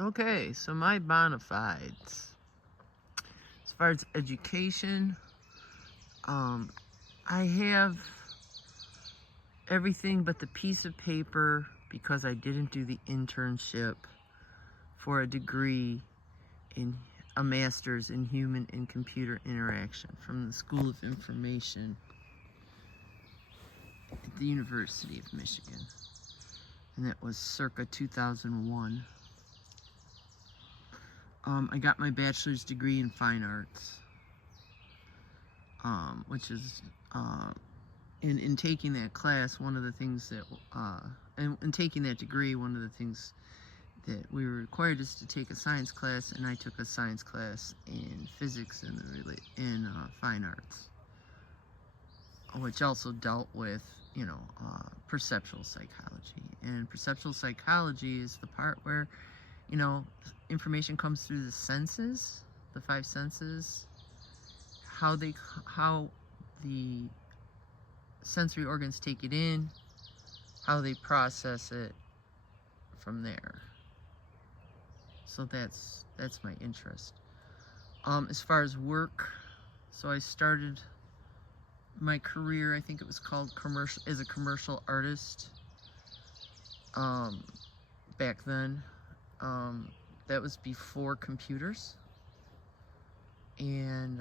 Okay, so my Bonafides. As far as education, I have everything but the piece of paper because I didn't do the internship for a degree in a master's in human and computer interaction from the School of Information at the University of Michigan. And that was circa 2001. I got my bachelor's degree in fine arts, which is, in taking that class, one of the things that, in taking that degree, one of the things that we were required is to take a science class, and I took a science class in physics and in fine arts, which also dealt with, perceptual psychology. And perceptual psychology is the part where, information comes through the senses, the five senses, how the sensory organs take it in, how they process it from there. So that's my interest. As far as work, so I started my career, I think it was called as a commercial artist back then. That was before computers, and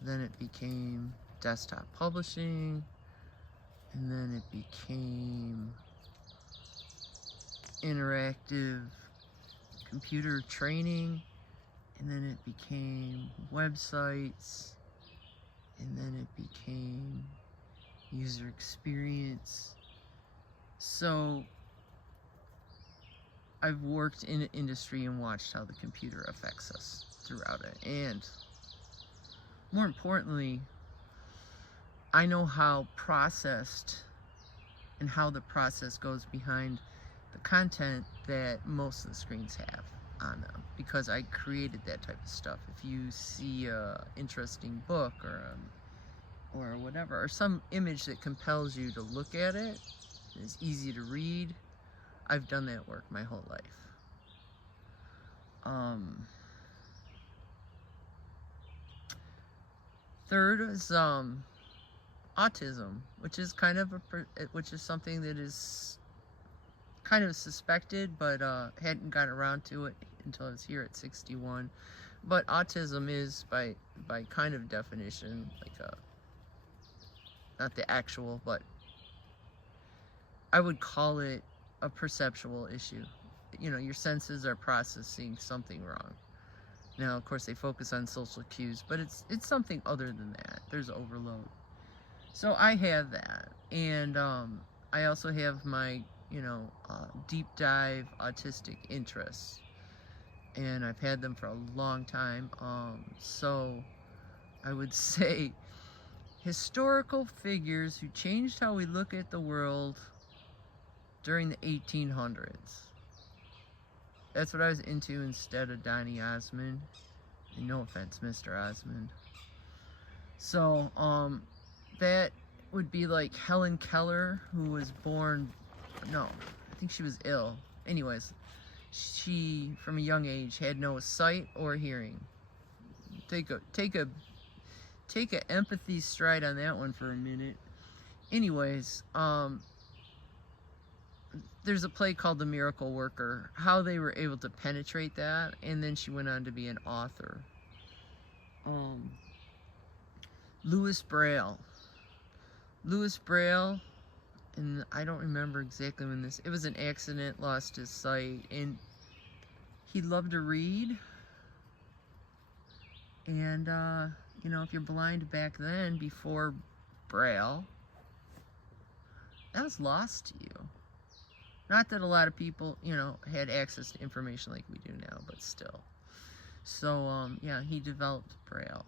then it became desktop publishing, and then it became interactive computer training, and then it became websites, and then it became user experience. So I've worked in an industry and watched how the computer affects us throughout it. And more importantly, I know how processed and how the process goes behind the content that most of the screens have on them, because I created that type of stuff. If you see a interesting book or whatever, or some image that compels you to look at it, and it's easy to read, I've done that work my whole life. Third is autism, which is something that is kind of suspected, but hadn't gotten around to it until I was here at 61. But autism is, by kind of definition, like not the actual, but I would call it a perceptual issue. Your senses are processing something wrong. Now, of course, they focus on social cues, but it's something other than that. There's overload. So I have that, and I also have my deep dive autistic interests, and I've had them for a long time. So I would say historical figures who changed how we look at the world during the 1800s. That's what I was into instead of Donny Osmond. And no offense, Mr. Osmond. So, that would be like Helen Keller, who was born, no, I think she was ill. Anyways, she, from a young age, had no sight or hearing. Take a empathy stride on that one for a minute. Anyways, there's a play called The Miracle Worker, how they were able to penetrate that, and then she went on to be an author. Louis Braille, and I don't remember exactly when it was an accident, lost his sight, and he loved to read, and if you're blind back then, before Braille, that was lost to you. Not that a lot of people, had access to information like we do now, but still. So, yeah, he developed Braille.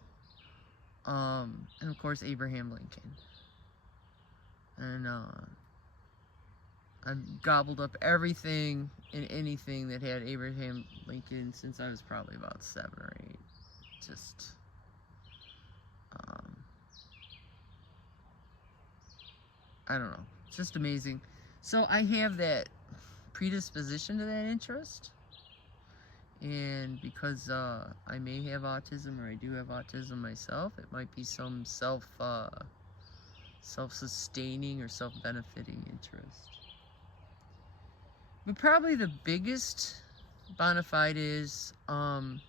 And of course, Abraham Lincoln. And I've gobbled up everything and anything that had Abraham Lincoln since I was probably about 7 or 8. Just, I don't know. It's just amazing. So I have that predisposition to that interest. And because I may have autism, or I do have autism myself, it might be some self-sustaining or self-benefiting interest. But probably the biggest Bonafide is I'm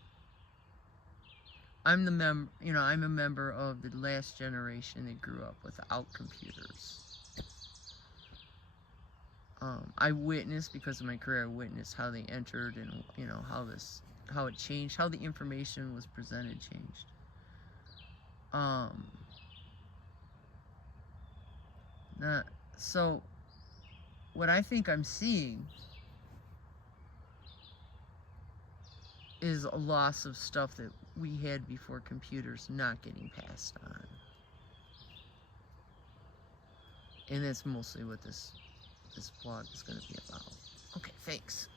a member of the last generation that grew up without computers. I witnessed, because of my career, I witnessed how they entered, and how it changed, how the information was presented changed. So what I think I'm seeing is a loss of stuff that we had before computers not getting passed on. And that's mostly what this blog is going to be about. Okay, thanks.